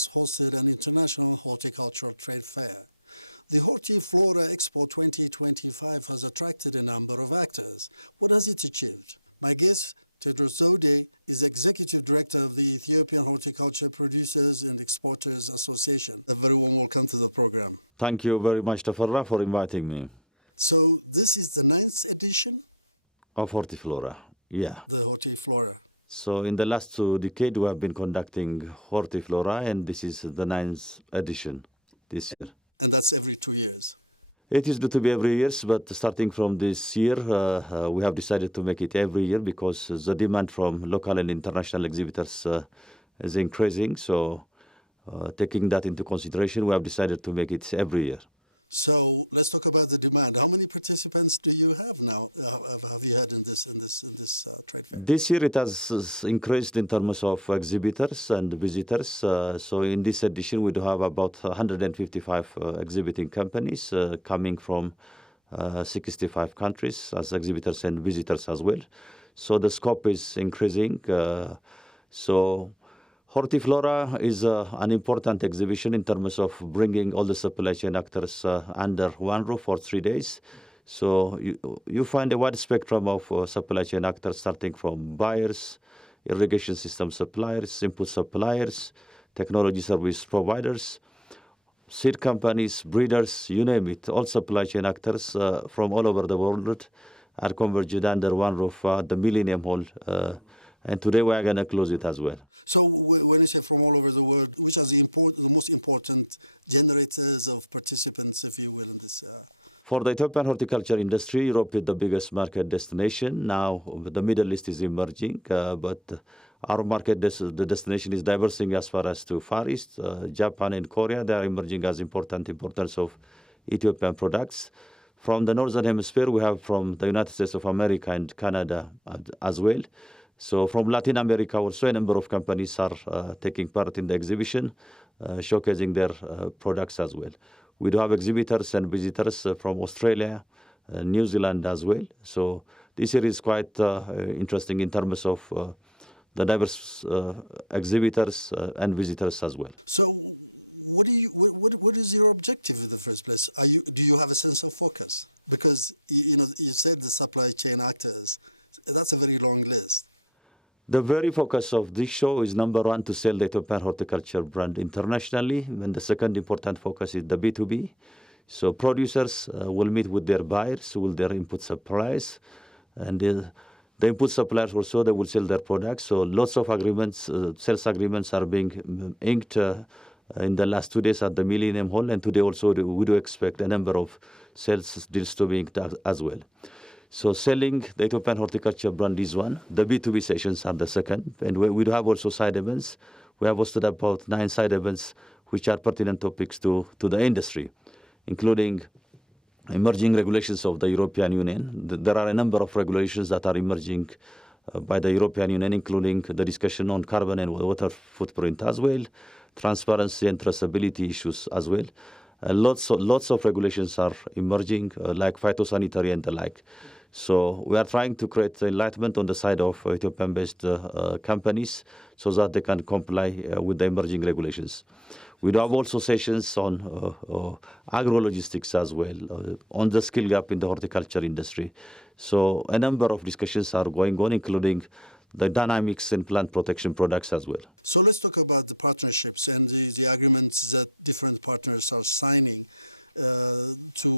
has hosted an international horticultural trade fair. The HortiFlora Expo 2025 has attracted a number of actors. What has it achieved? My guest, Tewodros Zewdie, is Executive Director of the Ethiopian Horticulture Producers and Exporters Association. A very warm welcome to the program. Thank you very much, Tafarra, for inviting me. So this is the 9th edition? Of HortiFlora, yeah. The HortiFlora. So in the last 2 decades, we have been conducting HortiFlora, and this is the 9th edition this year. And that's every 2 years? It is due to be every year, but starting from this year, we have decided to make it every year because the demand from local and international exhibitors is increasing. So taking that into consideration, we have decided to make it every year. So let's talk about the demand. How many participants do you have now? Have you had in this trade fair? This year it has increased in terms of exhibitors and visitors. So in this edition we do have about 155 exhibiting companies coming from 65 countries as exhibitors and visitors as well. So the scope is increasing. So HortiFlora is an important exhibition in terms of bringing all the supply chain actors under one roof for 3 days. So you find a wide spectrum of supply chain actors, starting from buyers, irrigation system suppliers, input suppliers, technology service providers, seed companies, breeders, you name it. All supply chain actors from all over the world are converged under one roof at the Millennium Hall. And today we are going to close it as well. So when you say from all over the world, which are the most important generators of participants, if you will, in this? For the Ethiopian horticulture industry, Europe is the biggest market destination. Now the Middle East is emerging, but our market, the destination is diversing as far as to Far East. Japan and Korea, they are emerging as important importers of Ethiopian products. From the Northern Hemisphere, we have from the United States of America and Canada as well. So from Latin America also, a number of companies are taking part in the exhibition, showcasing their products as well. We do have exhibitors and visitors from Australia, New Zealand as well. So this year is quite interesting in terms of the diverse exhibitors and visitors as well. So what is your objective in the first place? Do you have a sense of focus? Because you said the supply chain actors. That's a very long list. The very focus of this show is, number one, to sell the Ethiopian horticulture brand internationally. And the second important focus is the B2B. So producers will meet with their buyers, with their input suppliers. And the input suppliers also, they will sell their products. So lots of agreements, sales agreements are being inked in the last 2 days at the Millennium Hall. And today also we do expect a number of sales deals to be inked as well. So selling the Ethiopian horticulture brand is one. The B2B sessions are the second. And we do have also side events. We have hosted about 9 side events which are pertinent topics to the industry, including emerging regulations of the European Union. There are a number of regulations that are emerging by the European Union, including the discussion on carbon and water footprint as well, transparency and traceability issues as well. Lots of regulations are emerging, like phytosanitary and the like. So we are trying to create enlightenment on the side of Ethiopian-based companies so that they can comply with the emerging regulations. We do have also sessions on agro-logistics as well, on the skill gap in the horticulture industry. So a number of discussions are going on, including the dynamics in plant protection products as well. So let's talk about the partnerships and the agreements that different partners are signing to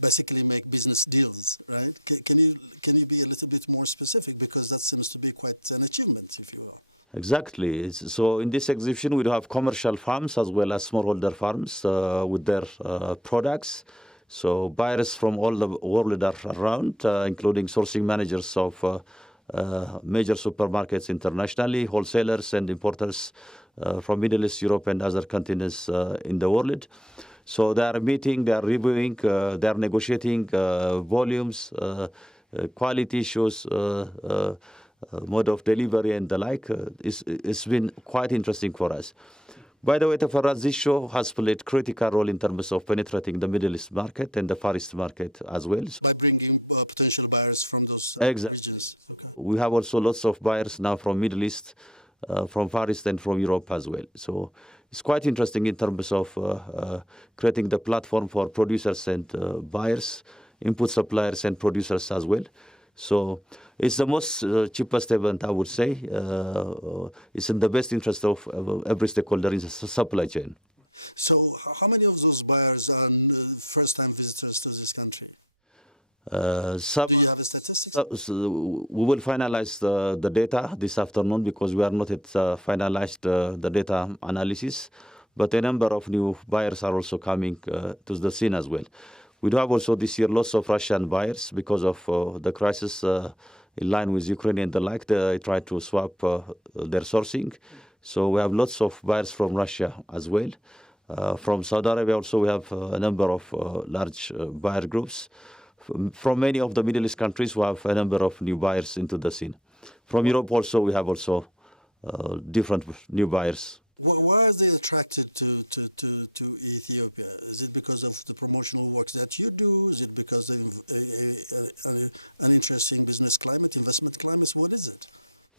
basically make business deals, right? Can you be a little bit more specific, because that seems to be quite an achievement, if you will? Exactly. So in this exhibition, we do have commercial farms as well as smallholder farms with their products. So buyers from all the world are around, including sourcing managers of major supermarkets internationally, wholesalers and importers from Middle East, Europe, and other continents in the world. So they are meeting, they are reviewing, they are negotiating volumes, quality issues, mode of delivery, and the like. It's been quite interesting for us. By the way, for us, this show has played a critical role in terms of penetrating the Middle East market and the Far East market as well. By bringing potential buyers from those Okay. regions. We have also lots of buyers now from Middle East, from Far East, and from Europe as well. So It's quite interesting in terms of creating the platform for producers and buyers, input suppliers and producers as well. So it's the most cheapest event, I would say. It's in the best interest of every stakeholder in the supply chain. So how many of those buyers are first-time visitors to this country? Do you have a statistics? We will finalize the data this afternoon because we are not yet finalized the data analysis. But a number of new buyers are also coming to the scene as well. We do have also this year lots of Russian buyers because of the crisis in line with Ukraine and the like. They try to swap their sourcing. So we have lots of buyers from Russia as well. From Saudi Arabia also we have a number of large buyer groups. From many of the Middle East countries we have a number of new buyers into the scene. From Europe also we have also different new buyers. Why are they attracted to Ethiopia? Is it because of the promotional work that you do? Is it because of an interesting business climate, investment climate? What is it?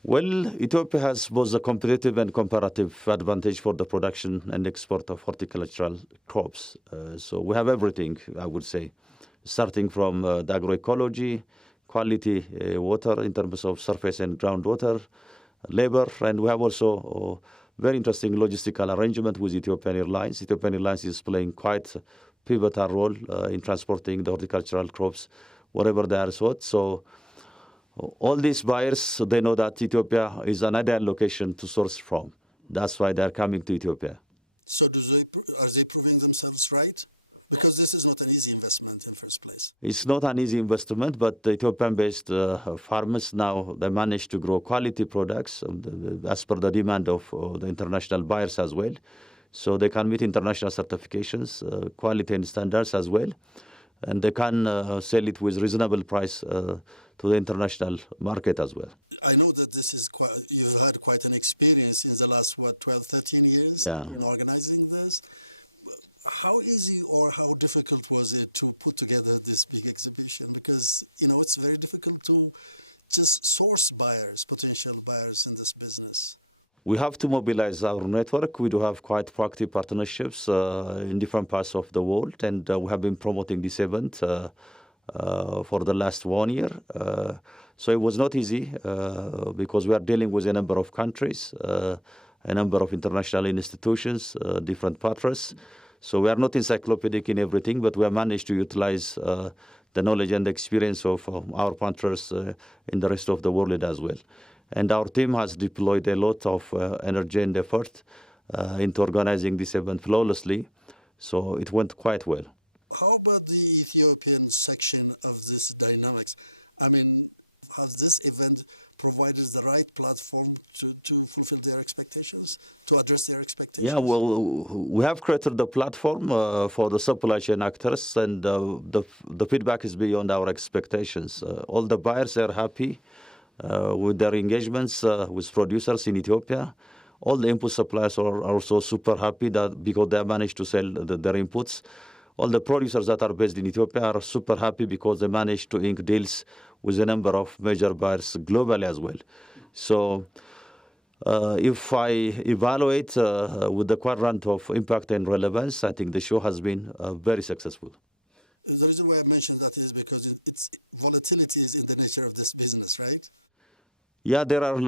Well, Ethiopia has both a competitive and comparative advantage for the production and export of horticultural crops. So we have everything, I would say, starting from the agroecology, quality water in terms of surface and groundwater, labor, and we have also very interesting logistical arrangement with Ethiopian Airlines. Ethiopian Airlines is playing quite a pivotal role in transporting the horticultural crops wherever they are sold. So all these buyers, they know that Ethiopia is an ideal location to source from. That's why they are coming to Ethiopia. So are they proving themselves right? Because this is not an easy investment in the first place. It's not an easy investment, but the Ethiopian-based farmers now, they manage to grow quality products as per the demand of the international buyers as well. So they can meet international certifications, quality and standards as well. And they can sell it with reasonable price to the international market as well. I know that this is you've had quite an experience in the last, 12, 13 years in organizing this. How easy or how difficult was it to put together this big exhibition? Because, it's very difficult to just source buyers, potential buyers in this business. We have to mobilize our network. We do have quite proactive partnerships in different parts of the world, and we have been promoting this event for the last 1 year. So it was not easy because we are dealing with a number of countries, a number of international institutions, different partners. So we are not encyclopedic in everything, but we have managed to utilize the knowledge and experience of our partners in the rest of the world as well. And our team has deployed a lot of energy and effort into organizing this event flawlessly. So it went quite well. How about the Ethiopian section of this dynamics? I mean, has this event provided the right platform to fulfill their expectations, to address their expectations? Yeah, well, we have created the platform for the supply chain actors, and the feedback is beyond our expectations. All the buyers are happy with their engagements with producers in Ethiopia. All the input suppliers are also super happy because they managed to sell their inputs. All the producers that are based in Ethiopia are super happy because they managed to ink deals with a number of major buyers globally as well. So if I evaluate with the quadrant of impact and relevance, I think the show has been very successful. The reason why I mentioned that is because it's volatility is in the nature of this business, right? Yeah, there are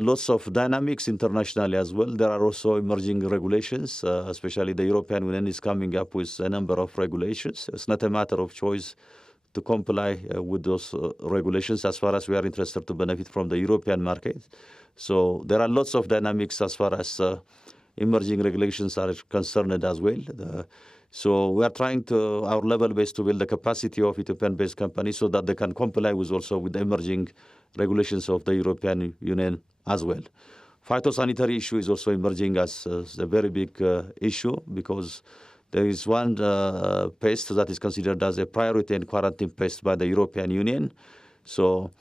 lots of dynamics internationally as well. There are also emerging regulations, especially the European Union is coming up with a number of regulations. It's not a matter of choice to comply with those regulations as far as we are interested to benefit from the European market. So there are lots of dynamics as far as emerging regulations are concerned as well. So we are trying to, our level best, to build the capacity of Ethiopian-based companies so that they can comply with the emerging regulations of the European Union as well. Phytosanitary issue is also emerging as a very big issue because there is one pest that is considered as a priority and quarantine pest by the European Union. So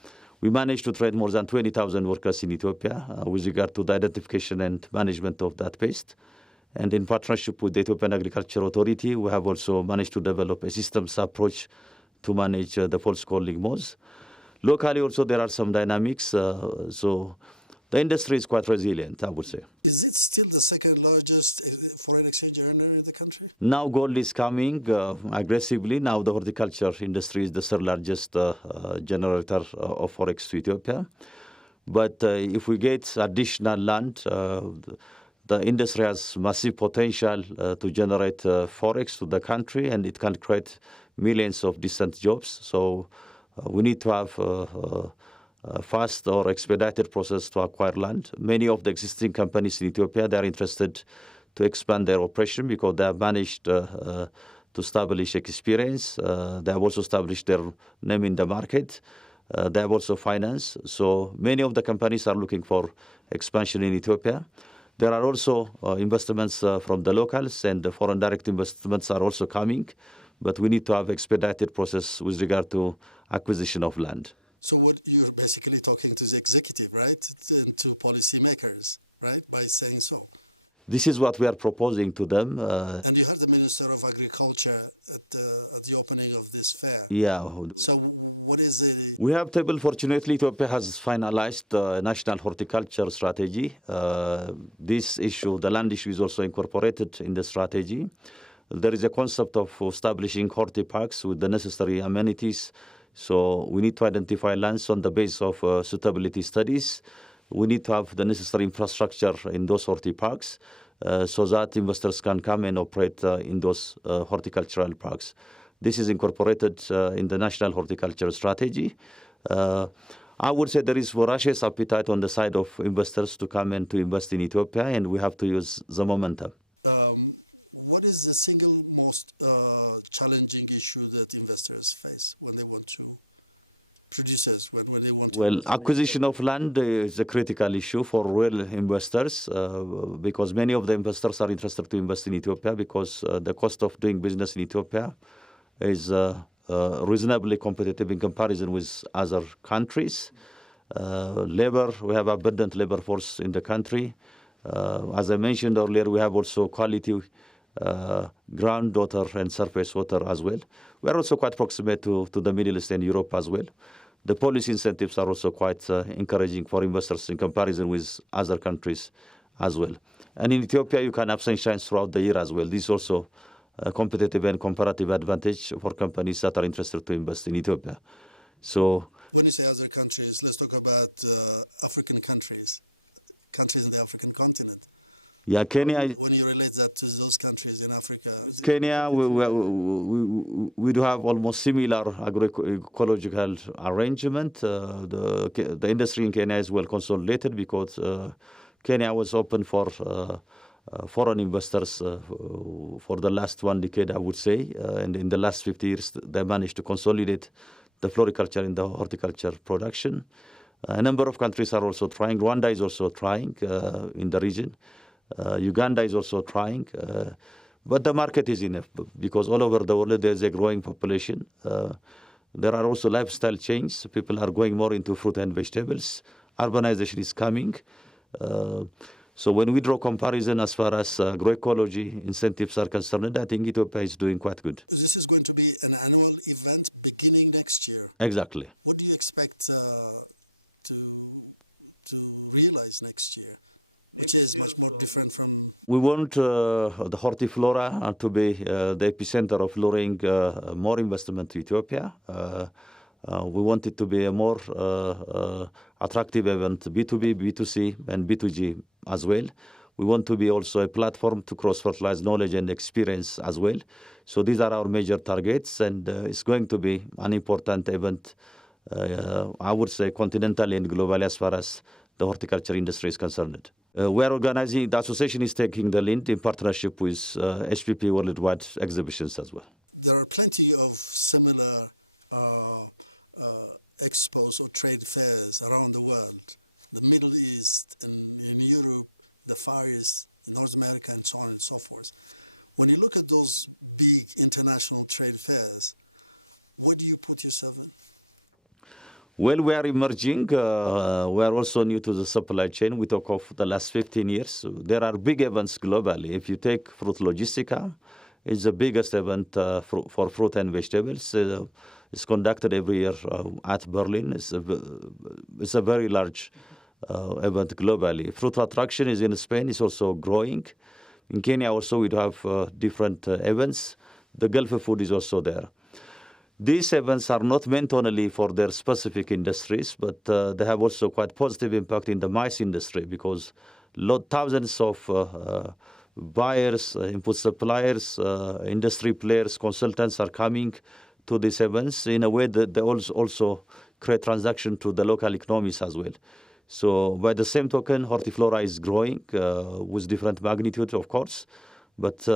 we managed to train more than 20,000 workers in Ethiopia with regard to the identification and management of that pest. And in partnership with the Ethiopian Agriculture Authority, we have also managed to develop a systems approach to manage the false calling moths. Locally also there are some dynamics. So The industry is quite resilient, I would say. Is it still the second largest foreign exchange earner in the country? Now gold is coming aggressively. Now the horticulture industry is the third largest generator of forex to Ethiopia. But if we get additional land, the industry has massive potential to generate forex to the country, and it can create millions of decent jobs. So we need to have a fast or expedited process to acquire land. Many of the existing companies in Ethiopia, they are interested to expand their operation because they have managed to establish experience. They have also established their name in the market. They have also finance. So many of the companies are looking for expansion in Ethiopia. There are also investments from the locals, and the foreign direct investments are also coming. But we need to have expedited process with regard to acquisition of land. So what you're basically talking to the executive, right? To policymakers, right? By saying so. This is what we are proposing to them. And you heard the Minister of Agriculture at the opening of this fair. Yeah. So what is it? We have table. Fortunately, Ethiopia has finalized the national horticulture strategy. This issue, the land issue, is also incorporated in the strategy. There is a concept of establishing horti parks with the necessary amenities. So we need to identify lands on the basis of suitability studies. We need to have the necessary infrastructure in those horti parks so that investors can come and operate in those horticultural parks. This is incorporated in the national horticulture strategy. I would say there is voracious appetite on the side of investors to come and to invest in Ethiopia, and we have to use the momentum. What is the single most challenging issue that investors face when they want to, producers, when they want to? Well, acquisition of land is a critical issue for real investors because many of the investors are interested to invest in Ethiopia because the cost of doing business in Ethiopia is reasonably competitive in comparison with other countries. Labor, we have abundant labor force in the country. As I mentioned earlier, we have also quality groundwater and surface water as well. We are also quite proximate to the Middle East and Europe as well. The policy incentives are also quite encouraging for investors in comparison with other countries as well. And in Ethiopia, you can have sunshine throughout the year as well. This is also a competitive and comparative advantage for companies that are interested to invest in Ethiopia. So, when you say other countries, let's talk about African countries in the African continent. Yeah, Kenya. When you relate that to those countries in Africa, Kenya, we do have almost similar agroecological arrangement. The industry in Kenya is well consolidated because Kenya was open for foreign investors for the last 1 decade, I would say. And in the last 50 years, they managed to consolidate the floriculture and the horticulture production. A number of countries are also trying. Rwanda is also trying in the region. Uganda is also trying, but the market is enough because all over the world there's a growing population. There are also lifestyle changes. People are going more into fruit and vegetables. Urbanization is coming. So when we draw comparison as far as agroecology incentives are concerned, I think Ethiopia is doing quite good. This is going to be an annual event beginning next year. Exactly. What do you expect to realize next year, which is much more different from? We want the HortiFlora to be the epicenter of luring more investment to Ethiopia. We want it to be a more attractive event, B2B, B2C, and B2G as well. We want to be also a platform to cross-fertilize knowledge and experience as well. So these are our major targets, and it's going to be an important event, I would say, continentally and globally as far as the horticulture industry is concerned. We are organizing, the association is taking the lead in partnership with HPP Worldwide Exhibitions as well. There are plenty of similar expos or trade fairs around the world. The Middle East and Europe, the Far East, North America, and so on and so forth. When you look at those big international trade fairs, where do you put yourself in? Well, we are emerging. We are also new to the supply chain. We talk of the last 15 years. There are big events globally. If you take Fruit Logistica, it's the biggest event for fruit and vegetables. It's conducted every year at Berlin. It's a very large event globally. Fruit Attraction is in Spain, is also growing. In Kenya also we do have different events. The Gulf Food is also there. These events are not meant only for their specific industries, but they have also quite positive impact in the maize industry, because thousands of buyers, input suppliers, industry players, consultants are coming to these events in a way that they also create transaction to the local economies as well. So by the same token, HortiFlora is growing with different magnitude, of course, but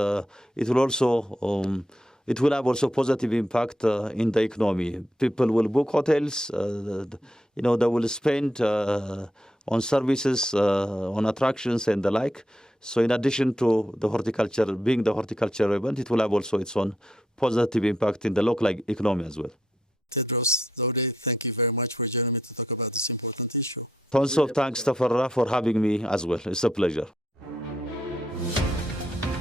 it will also it will have also positive impact in the economy. People will book hotels, they will spend on services, on attractions and the like. So in addition to the horticulture, being the horticulture event, it will have also its own positive impact in the local economy as well. Tewodros Zewdie, thank you very much for joining me to talk about this important issue. Tons of thanks, Tafarra, for having me as well. It's a pleasure.